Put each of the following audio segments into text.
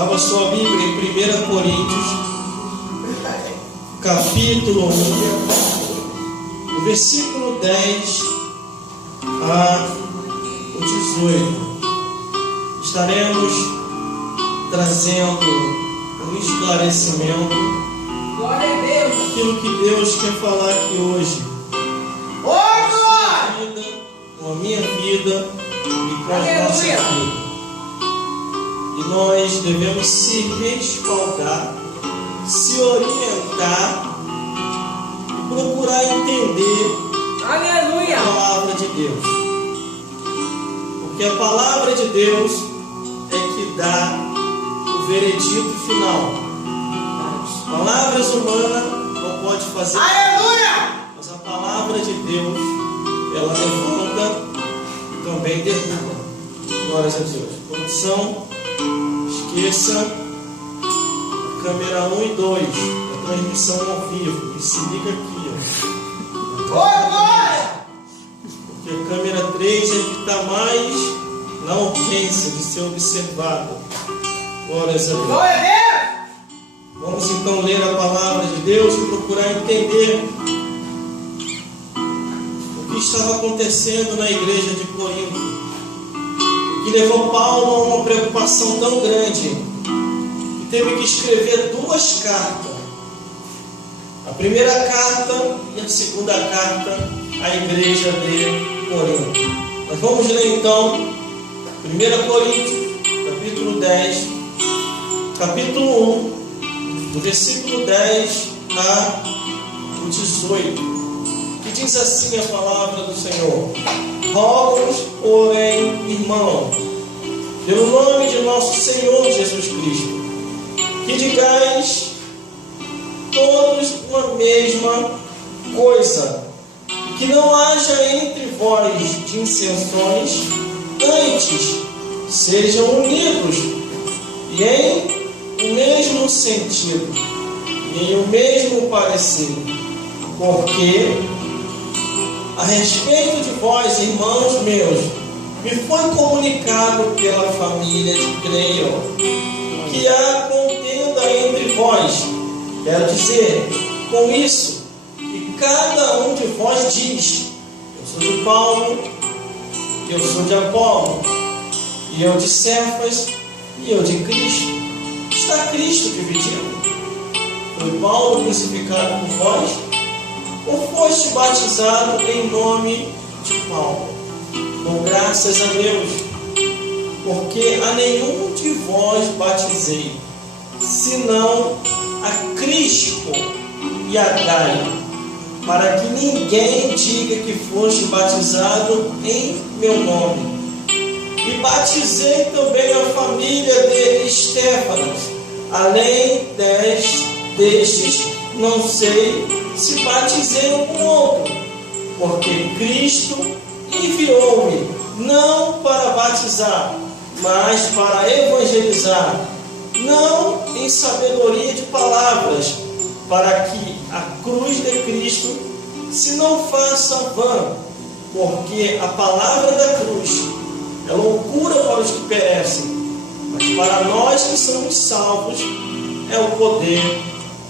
Abra sua Bíblia em 1 Coríntios, capítulo 1, do versículo 10 a 18. Estaremos trazendo um esclarecimento daquilo que Deus quer falar aqui hoje. Com a minha vida e com as nossas vidas. E nós devemos se respaldar, se orientar e procurar entender a palavra de Deus. Porque a palavra de Deus é que dá o veredito final. Palavras humanas não pode fazer. Aleluia! Mas a palavra de Deus, ela levanta e também derruba. Glórias a Deus. Produção, esqueça a câmera 1 e 2, a transmissão ao vivo. E se liga aqui, ó. Porque a câmera 3 é que está mais na urgência de ser observada. Glórias a Deus. Vamos então ler a palavra de Deus e procurar entender o que estava acontecendo na igreja de Corinto, o que levou Paulo a uma preocupação tão grande que teve que escrever 2 cartas, a primeira carta e a segunda carta à igreja de Corinto. Nós vamos ler então 1 Coríntios, capítulo 10, capítulo 1, do versículo 10 a 18, que diz assim a palavra do Senhor: Rogo-vos, porém, irmãos, pelo nome de nosso Senhor Jesus Cristo, que digais todos uma mesma coisa, e que não haja entre vós dissensões, antes sejam unidos e em o mesmo sentido e em o mesmo parecer, porque a respeito de vós, irmãos meus, me foi comunicado pela família de Cleio que há contenda entre vós. Quero dizer com isso que cada um de vós diz: eu sou de Paulo, eu sou de Apolo, e eu de Cefas, e eu de Cristo. Está Cristo dividido? Foi Paulo crucificado por vós? Ou foste batizado em nome de Paulo? Dou graças a Deus, porque a nenhum de vós batizei, senão a Crispo e a Gaio, para que ninguém diga que foste batizado em meu nome. E batizei também a família de Estéfanas. Além destes, não sei se batizei um outro, porque Cristo enviou-me, não para batizar, mas para evangelizar, não em sabedoria de palavras, para que a cruz de Cristo se não faça vã, porque a palavra da cruz é loucura para os que perecem, mas para nós que somos salvos é o poder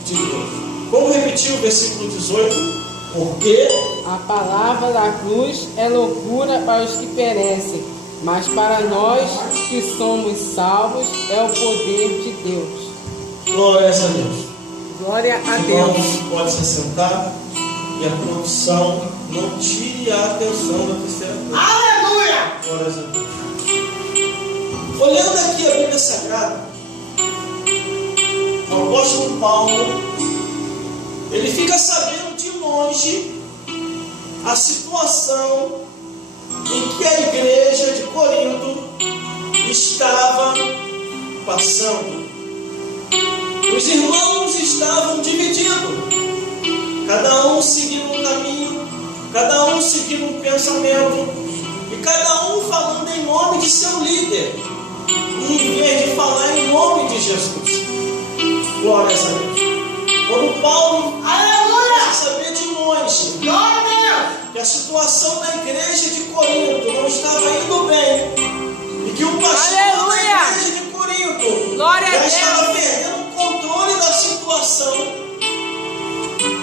de Deus. Vamos repetir o versículo 18? Porque a palavra da cruz é loucura para os que perecem, mas para nós que somos salvos é o poder de Deus. Glórias a Deus. Glória a Deus. Irmãos, pode se sentar e a produção não tire a atenção da terceira coisa. Aleluia! Glórias a Deus. Olhando aqui a Bíblia Sagrada, o apóstolo Paulo, ele fica sabendo de longe a situação em que a igreja de Corinto estava passando. Os irmãos estavam divididos, cada um seguindo um caminho, cada um seguindo um pensamento, e cada um falando em nome de seu líder, em vez de falar em nome de Jesus. Glórias a Deus. Quando Paulo começa a saber de longe que a situação da igreja de Corinto não estava indo bem, e que o pastor da igreja de Corinto Corinto Glória a já Deus. estava perdendo o controle da situação.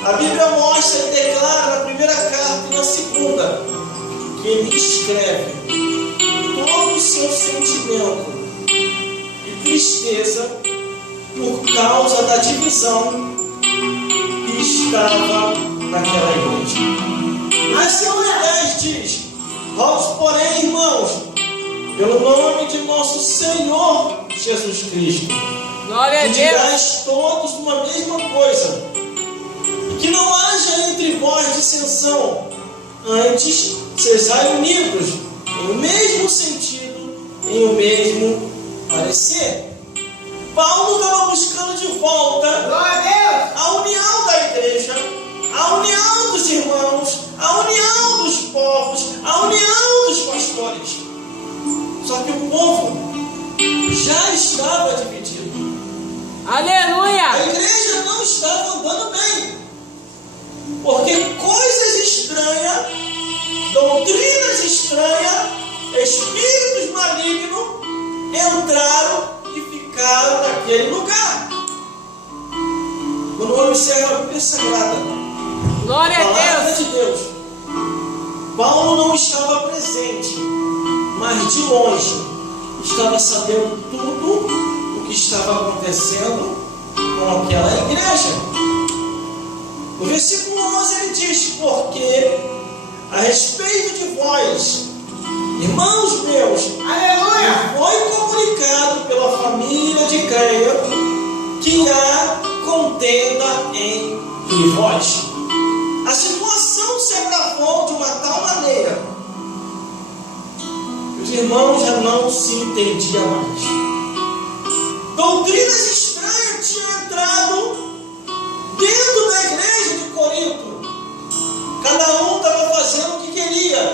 A Bíblia mostra e declara na primeira carta e na segunda que ele escreve todo o seu sentimento e tristeza por causa da divisão que estava naquela igreja. Versículo 10 diz: rogo, porém, irmãos, pelo nome de nosso Senhor Jesus Cristo, Glória a que Deus. digais todos uma mesma coisa, e que não haja entre vós dissensão, antes sejais unidos em o mesmo sentido, em o mesmo parecer. Paulo estava buscando de volta Glória a Deus. a união da igreja, a união dos irmãos, a união dos povos, a união dos pastores. Só que o povo já estava dividido. A Aleluia. igreja não estava andando bem, porque coisas estranhas, doutrinas estranhas, espíritos malignos entraram e ficaram naquele lugar. Quando observa a Bíblia Sagrada, Glória a palavra Deus. de Deus, Paulo não estava presente, mas de longe estava sabendo tudo o que estava acontecendo com aquela igreja. No versículo 11 ele diz: porque a respeito de vós, irmãos meus, Aleluia. foi comunicado pela família de Creia que há contenda entre vós. A situação se agravou de uma tal maneira que os irmãos já não se entendiam mais. Doutrinas estranhas tinham entrado dentro da igreja de Corinto. Cada um estava fazendo o que queria,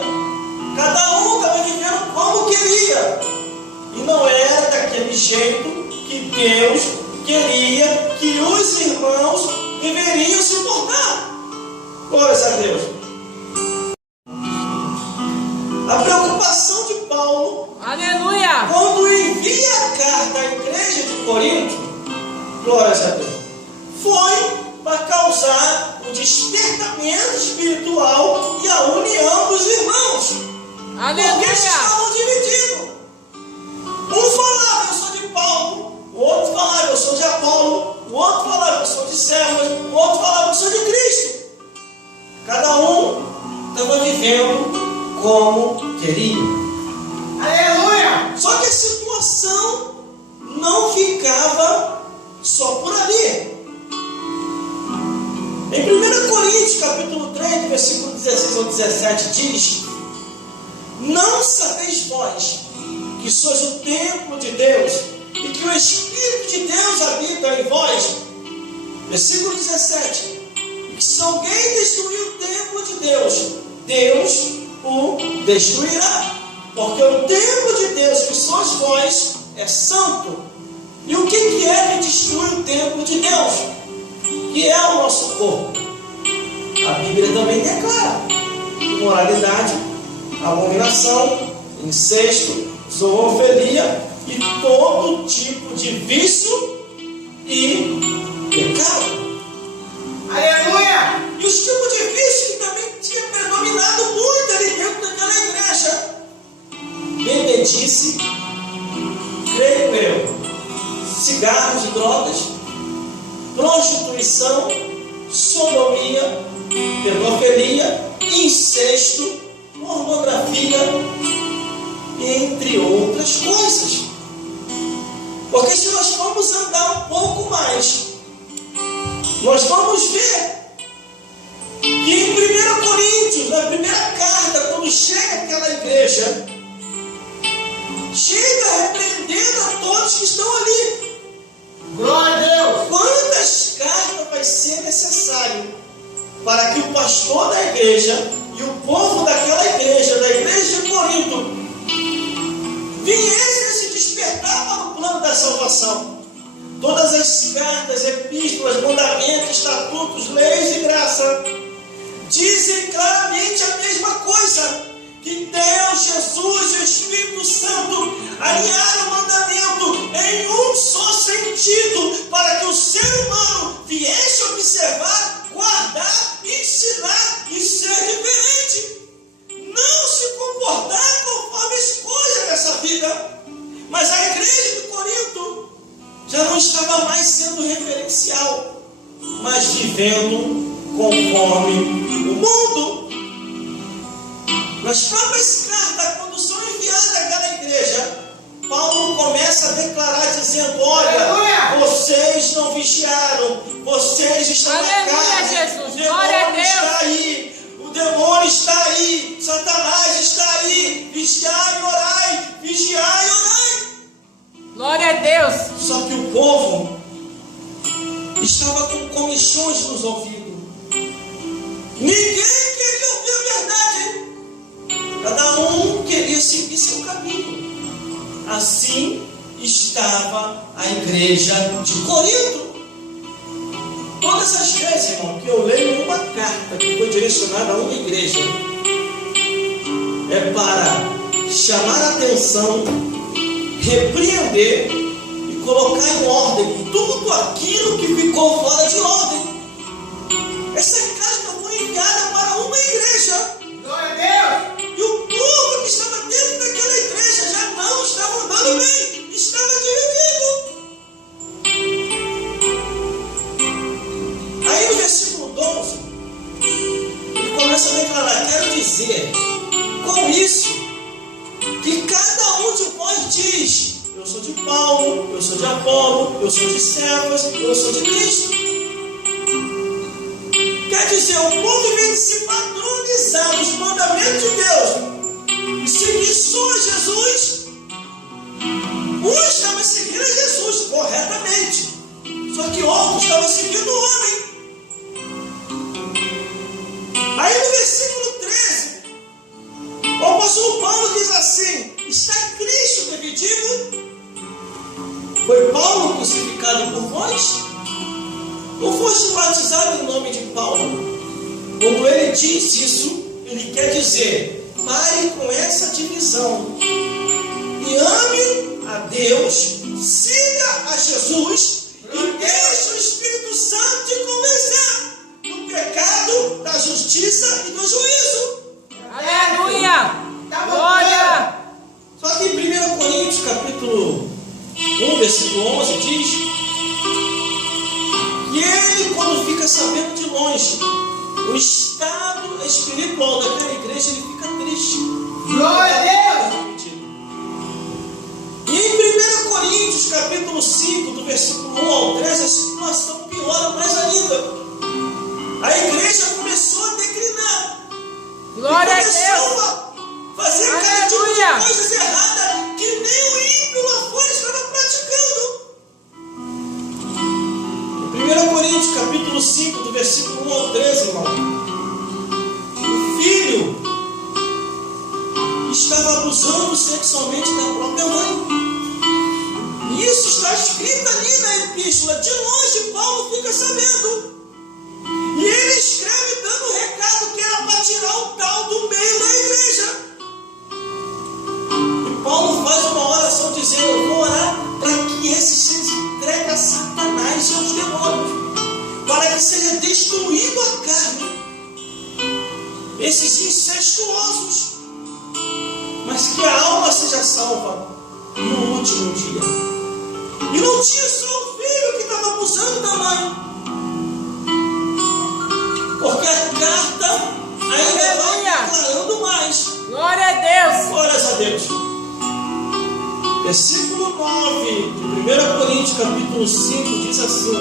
cada um estava vivendo como queria, e não era daquele jeito que Deus queria que os irmãos deveriam se portar. Glória a Deus. A preocupação de Paulo, Aleluia. quando envia a carta à igreja de Corinto, glória a Deus, foi para causar o despertamento espiritual e a união dos irmãos. Porque eles Aleluia. estavam divididos. Um falava: eu sou de Paulo. O outro falava: eu sou de Apolo. O outro falava: eu sou de Cefas. O outro falava: eu sou de Cristo. Cada um estava vivendo como queria. Aleluia. Só que a situação não ficava só por ali. Em 1 Coríntios capítulo 3, versículo 16 ao 17 diz: não sabeis vós que sois o templo de Deus e que o Espírito de Deus habita em vós? Versículo 17: e que se alguém destruir o templo de Deus, Deus o destruirá, porque o templo de Deus que sois vós é santo. E o que é que destrói o templo de Deus? Que é o nosso corpo. A Bíblia também declara: imoralidade, abominação, incesto, zoofilia e todo tipo de vício e pecado. Aleluia. E os tipos de vício que também tinha predominado muito ali dentro daquela igreja: bebedice, creio eu, cigarros e drogas, prostituição, sodomia, pedofilia, incesto, pornografia, entre outras coisas. Porque se nós formos andar um pouco mais, nós vamos ver que em 1 Coríntios, na primeira carta, quando chega aquela igreja, chega repreendendo a todos que estão ali. Glória a Deus. Quantas cartas vai ser necessário para que o pastor da igreja e o povo daquela igreja, da igreja de Corinto, viessem a se despertar para o plano da salvação? Todas as cartas, epístolas, mandamentos, estatutos, leis e graça dizem claramente a mesma coisa: que Deus, Jesus e o Espírito Santo alinharam o mandamento em um só sentido, para que o ser humano viesse observar, guardar, ensinar e ser diferente. Não se comportar conforme escolha nessa vida. Mas a igreja de Corinto já não estava mais sendo referencial, mas vivendo conforme o mundo. Nas próprias cartas, quando são enviadas àquela igreja, Paulo começa a declarar dizendo: olha, Aleluia! vocês não vigiaram, vocês estão na carne, Jesus! o Glória a demônio Deus! está aí, o demônio está aí, Satanás está aí, vigiai e orai, vigiai e orai. Glória a Deus! Só que o povo estava com comichões nos ouvidos. Ninguém queria ouvir a verdade. Cada um queria seguir seu caminho. Assim estava a igreja de Corinto. Todas as vezes, irmão, que eu leio uma carta que foi direcionada a uma igreja, é para chamar a atenção, repreender e colocar em ordem tudo aquilo que ficou fora de ordem. Essa carta foi enviada para uma igreja. Glória a Deus! E o povo que estava dentro daquela igreja já não estava andando bem, estava dividido. Aí no versículo 12, ele começa a declarar: quero dizer com isso que cada um de vós diz: eu sou de Paulo, eu sou de Apolo, eu sou de Cefas, eu sou de Cristo. Quer dizer, o povo, em vez de se padronizar nos mandamentos de Deus e seguir só a Jesus, um estava seguindo a Jesus corretamente, só que outro estava seguindo o homem. Aí no versículo 13, o apóstolo Paulo diz assim: está Cristo dividido? Foi Paulo crucificado por vós? Ou foste batizado em nome de Paulo? Quando ele diz isso, ele quer dizer: pare com essa divisão e ame a Deus, siga a Jesus e deixe o Espírito Santo te convencer do pecado, da justiça e do juízo. Aleluia! Glória! Só que em 1 Coríntios capítulo 1, versículo 11 diz que ele, quando fica sabendo de longe o estado espiritual daquela igreja, ele fica triste. Glória a Deus! E em 1 Coríntios capítulo 5, do versículo 1 ao 13, a situação piora mais ainda. A igreja começou a declinar. Glória a Deus! A fazer cada tipo de coisas erradas que nem o ímpio lá fora estava praticando. Em 1 Coríntios capítulo 5, do versículo 1 ao 13, irmão, o filho estava abusando sexualmente da própria mãe. E isso está escrito ali na epístola. De longe Paulo fica sabendo. E ele escreve dando um recado que era para tirar o tal do meio da igreja. E Paulo faz uma oração dizendo: eu vou orar para que esse se entregue a Satanás e aos demônios, para que seja destruído a carne, esses incestuosos, mas que a alma seja salva no último dia. E não tinha só o filho que estava abusando da mãe, porque a carta ainda vai declarando mais. Glória a Deus! Glórias a Deus. Versículo 9 de 1 Coríntios capítulo 5 diz assim: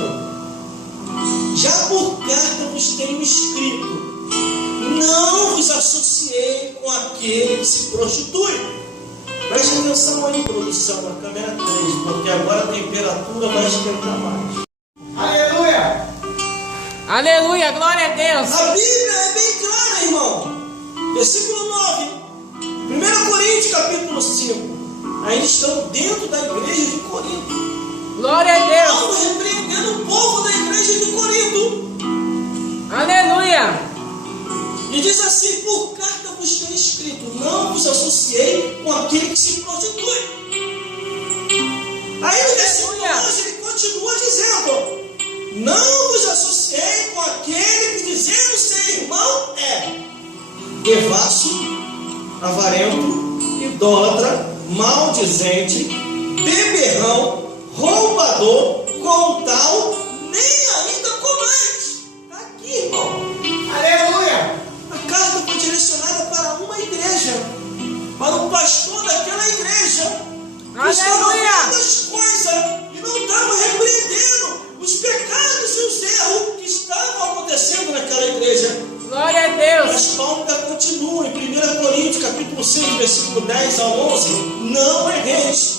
já por carta vos tenho escrito, não vos associei com aquele que se prostitui. Preste atenção aí, produção, na câmera 3, porque agora a temperatura vai esquentar mais. Aleluia! Aleluia! Glória a Deus! A Bíblia é bem clara, irmão. Versículo 9, 1 Coríntios capítulo 5. Ainda estão dentro da igreja de Corinto. Glória a Deus! Paulo repreendendo o povo da igreja de Corinto. Aleluia! E diz assim: por carta vos tenho escrito, não associei com aquele que se prostitui. Aí no versículo 11 ele continua dizendo: não vos associei com aquele que dizendo ser irmão é devasso, avarento, idólatra, maldizente, beberrão, roubador, com tal, nem ainda comais. Está aqui, irmão. Aleluia. A carta foi direcionada para uma igreja, para o pastor daquela igreja, que estava vendo as coisas e não estava repreendendo os pecados e os erros que estavam acontecendo naquela igreja. Glória a Deus. Mas Paulo ainda continua em 1 Coríntios, capítulo 6, versículo 10 ao 11: não erreis,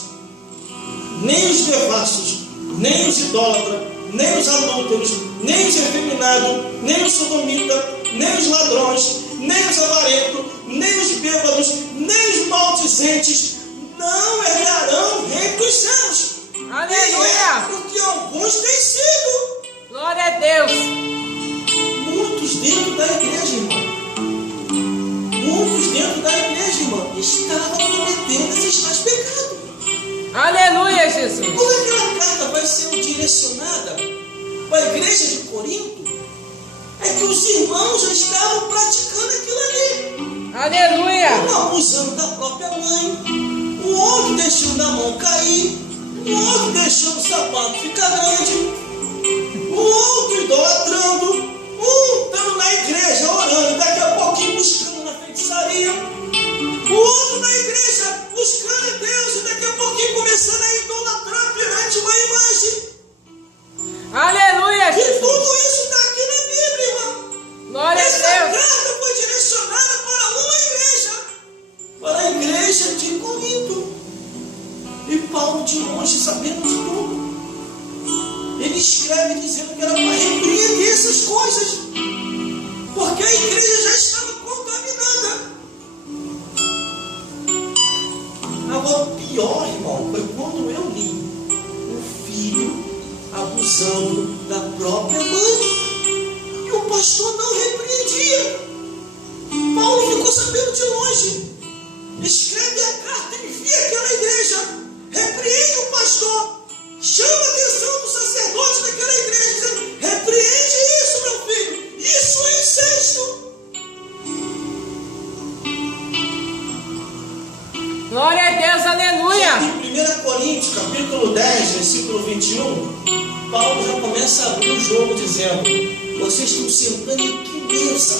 nem os devassos, nem os idólatras, nem os adúlteros, nem os efeminados, nem os sodomitas, nem os ladrões, nem os avarentos, nem os bêbados, nem os maldizentes não herdarão o reino dos céus. Aleluia. Porque alguns têm sido. Glória a Deus. Muitos dentro da igreja, irmão. Muitos dentro da igreja, irmão, estavam cometendo esses tais pecados. Aleluia, Jesus. Como aquela carta vai ser direcionada para a igreja de Corinto, é que os irmãos já estavam praticando aquilo ali. Aleluia. Um abusando da própria mãe, o outro deixando a mão cair, o outro deixando o sapato ficar grande, o outro idolatrando, um estando na igreja orando, daqui a pouquinho buscando na feitiçaria, o outro na igreja buscando em Deus e daqui a pouquinho começando a idolatrar perante uma imagem. Aleluia, E Jesus. tudo isso está aqui na Bíblia, irmão. Glória a Essa Deus. carta foi direcionada para uma igreja, para a igreja de Corinto. E Paulo, de longe, sabendo de tudo, ele escreve dizendo que era para repreender essas coisas, porque a igreja já estava contaminada. Agora, o pior, irmão, foi quando eu li o filho abusando da própria mãe. E o pastor não repreendia. Paulo ficou sabendo de longe. Escreve a carta e envia aquela igreja. Repreende o pastor. Chama a atenção do sacerdote daquela igreja, dizendo: repreende isso, meu filho. Isso é incesto. Glória a Deus, aleluia. Em 1 Coríntios, capítulo 10, versículo 21, Paulo já começa a abrir o jogo dizendo: vocês estão sentando em que mesa?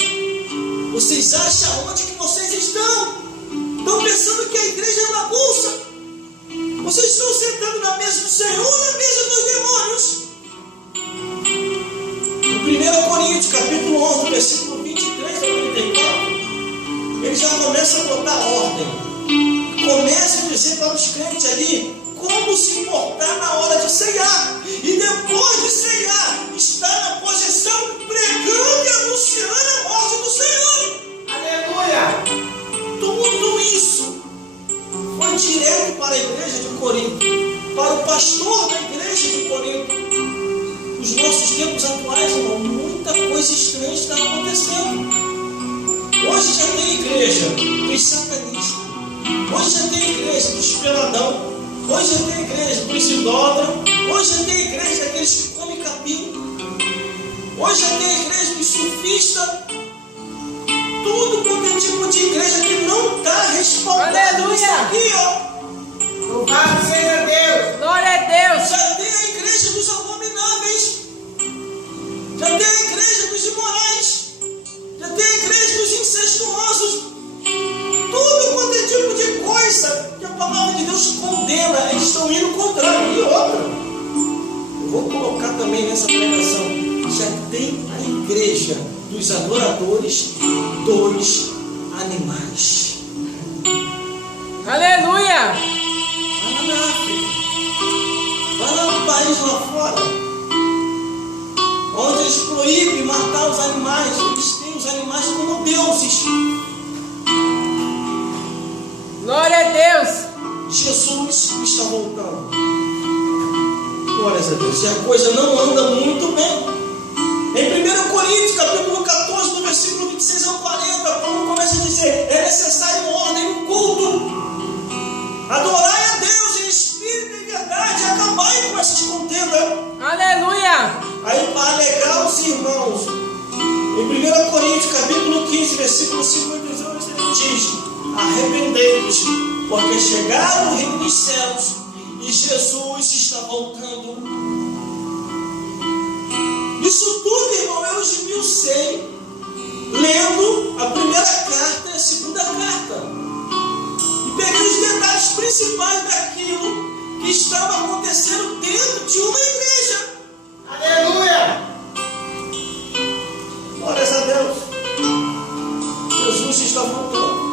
Vocês acham onde que vocês estão? Estão pensando que a igreja é bagunça? Vocês estão sentando na mesa do Senhor ou na mesa dos demônios? Em 1 Coríntios, capítulo 11, versículo 23 a 34, ele já começa a botar ordem. Começa a dizer para os crentes ali como se portar na hora de ceiar. E depois de ceiar, está na posição pregando e anunciando a morte do Senhor. Aleluia. Tudo isso foi direto para a igreja de Corinto, para o pastor da igreja de Corinto. Nos nossos tempos atuais, irmão, muita coisa estranha está acontecendo. Hoje já tem igreja dos satanistas. Hoje já tem igreja dos peladão. Hoje já tem igreja dos idólatras. Hoje já tem igreja daqueles que comem capim. Hoje já tem igreja dos surfistas. Tudo quanto é tipo de igreja que não está respaldado. Aleluia. Isso aqui, ó. Louvado seja Deus. Glória a Deus. Já tem a igreja dos abomináveis. Já tem a igreja dos imorais. Já tem a igreja dos incestuosos. Tudo quanto é tipo de coisa que a palavra de Deus condena, eles estão indo contrário. E outra, eu vou colocar também nessa pregação, já tem a igreja dos adoradores dos animais. Aleluia. Vai lá na África, vai lá no país lá fora, onde eles proíbem matar os animais, eles têm os animais como deuses. Glória a Deus. Jesus está voltando. Glórias a Deus. E a coisa não anda muito bem. Em 1 Coríntios, capítulo 14, do versículo 26 ao 40, Paulo começa a dizer: é necessário ordem no culto Adorai a Deus em espírito e em verdade, acabai com essas contendas. Aleluia! Aí, para alegrar os irmãos, em 1 Coríntios, capítulo 15, versículo 5 e 18, ele diz: arrependei-vos, porque chegaram o reino dos céus e Jesus está voltando. Isso tudo, irmão, eu esmiucei lendo a primeira carta e a segunda carta. E peguei os detalhes principais daquilo que estava acontecendo dentro de uma igreja. Aleluia! Glórias a Deus. Jesus está voltando.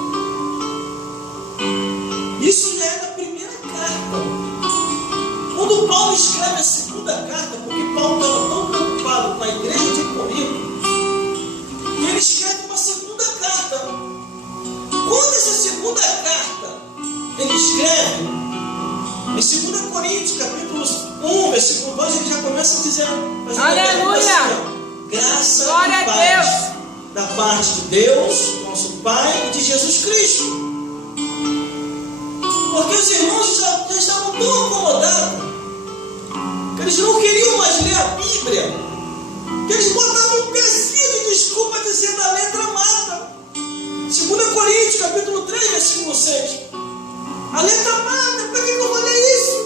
Isso já é da primeira carta. Quando Paulo escreve a segunda carta, porque Paulo estava tão preocupado com a igreja de Corinto, que ele escreve uma segunda carta. Quando essa segunda carta ele escreve, em 2 Coríntios, capítulo 1, versículo 2, ele já começa a dizer: aleluia! Graça Glória e a paz Deus! da parte de Deus, nosso Pai, e de Jesus Cristo. Porque os irmãos já estavam tão acomodados que eles não queriam mais ler a Bíblia, que eles botavam um pezinho de desculpa dizendo: a letra mata. 2 Coríntios, capítulo 3, versículo 6. A letra mata, para que eu vou ler isso?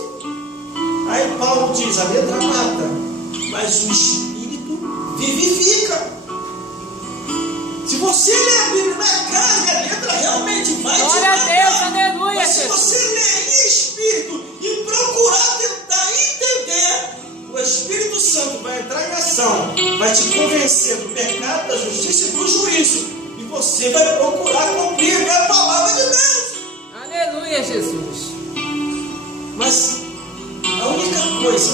Aí Paulo diz: a letra mata, mas o Espírito vivifica. Se você ler a Bíblia na carne, a letra realmente vai te matar. Glória a Deus, aleluia! Mas se você ler em espírito e procurar tentar entender, o Espírito Santo vai entrar em ação, vai te convencer do pecado, da justiça e do juízo, e você vai procurar compreender a palavra de Deus. Aleluia, Jesus! Mas a única coisa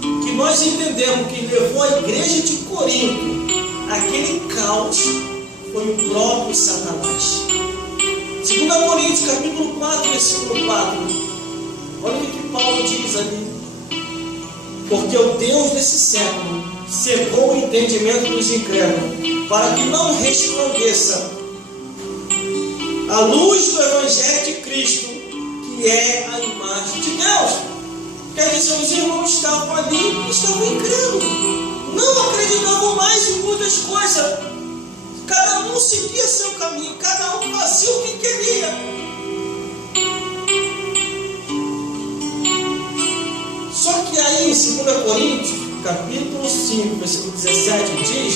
que nós entendemos que levou a igreja de Corinto aquele caos foi o próprio Satanás. 2 Coríntios, capítulo 4, versículo 4. Olha o que Paulo diz ali. Porque o Deus desse século cegou o entendimento dos incrédulos, para que não resplandeça a luz do Evangelho de Cristo, que é a imagem de Deus. Quer dizer, os irmãos estavam ali e estavam incrédulos. Não acreditavam mais em muitas coisas. Cada um seguia seu caminho, cada um fazia o que queria. Só que aí em 2 Coríntios, capítulo 5, versículo 17, diz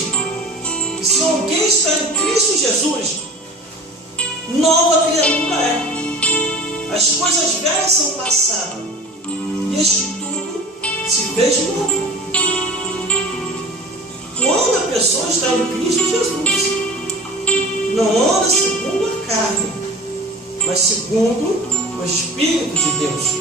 que se alguém está em Cristo Jesus, nova criatura é. As coisas velhas são passadas, e isto tudo se fez novo. Quando a pessoa está em Cristo Jesus, não anda segundo a carne, mas segundo o Espírito de Deus.